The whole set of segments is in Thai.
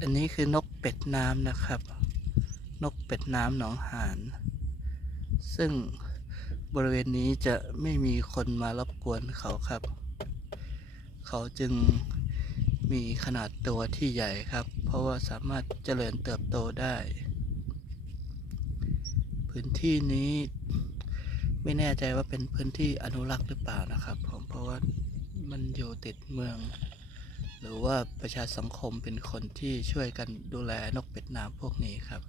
อันนี้คือนกเป็ดน้ำนะครับ นกเป็ดน้ำหนองหานซึ่งบริเวณนี้จะไม่มีคนมารบกวนเขาครับ เขาจึงมีขนาดตัวที่ใหญ่ครับ เพราะว่าสามารถเจริญเติบโตได้ พื้นที่นี้ไม่แน่ใจว่าเป็นพื้นที่อนุรักษ์หรือเปล่านะครับผมเพราะว่ามันอยู่ติดเมือง หรือว่าประชาสังคมเป็นคนที่ช่วยกันดูแลนกเป็ดน้ำพวกนี้ครับ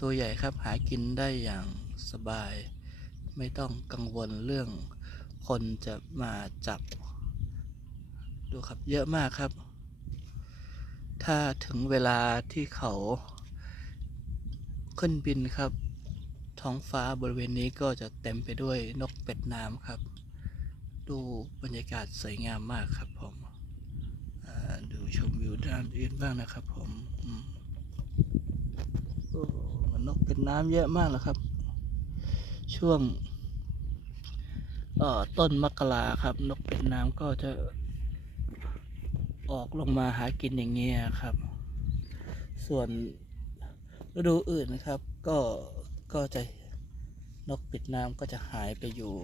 ตัวใหญ่ครับหากินได้อย่างสบาย ไม่ต้องกังวลเรื่องคนจะมาจับ ดูครับเยอะมากครับ ถ้าถึงเวลาที่เขาขึ้นบินครับ ท้องฟ้าบริเวณนี้ก็จะเต็มไปด้วยนกเป็ดน้ำครับ ดูบรรยากาศสวยงามมากครับผม ชมวิวด้านอื่นบ้างนะครับผมอืมโอ้นกเป็ดน้ำเยอะมากเลยครับ ช่วงเอ่อต้นมกราครับ นกเป็ดน้ำก็จะออกลงมาหากินอย่างเงี้ยครับ ส่วนฤดูอื่นนะครับ ก็ก็จะนกเป็ดน้ำก็จะหายไปอยู่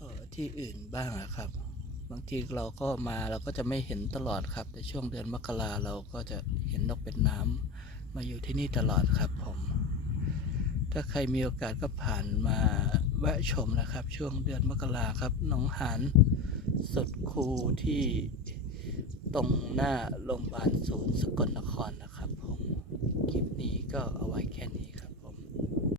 ออที่อื่นบ้างอะครับ บางทีเราก็มาเราก็จะไม่เห็นตลอดครับแต่ช่วงเดือนมกราเราก็จะเห็นนกเป็ดน้ำมาอยู่ที่นี่ตลอดครับผม ถ้าใครมีโอกาสก็ผ่านมาแวะชมนะครับ ช่วงเดือนมกราครับหนองหานสดคูที่ตรงหน้าโรงพยาบาลศูนย์สกลนครนะครับผมคลิปนี้ก็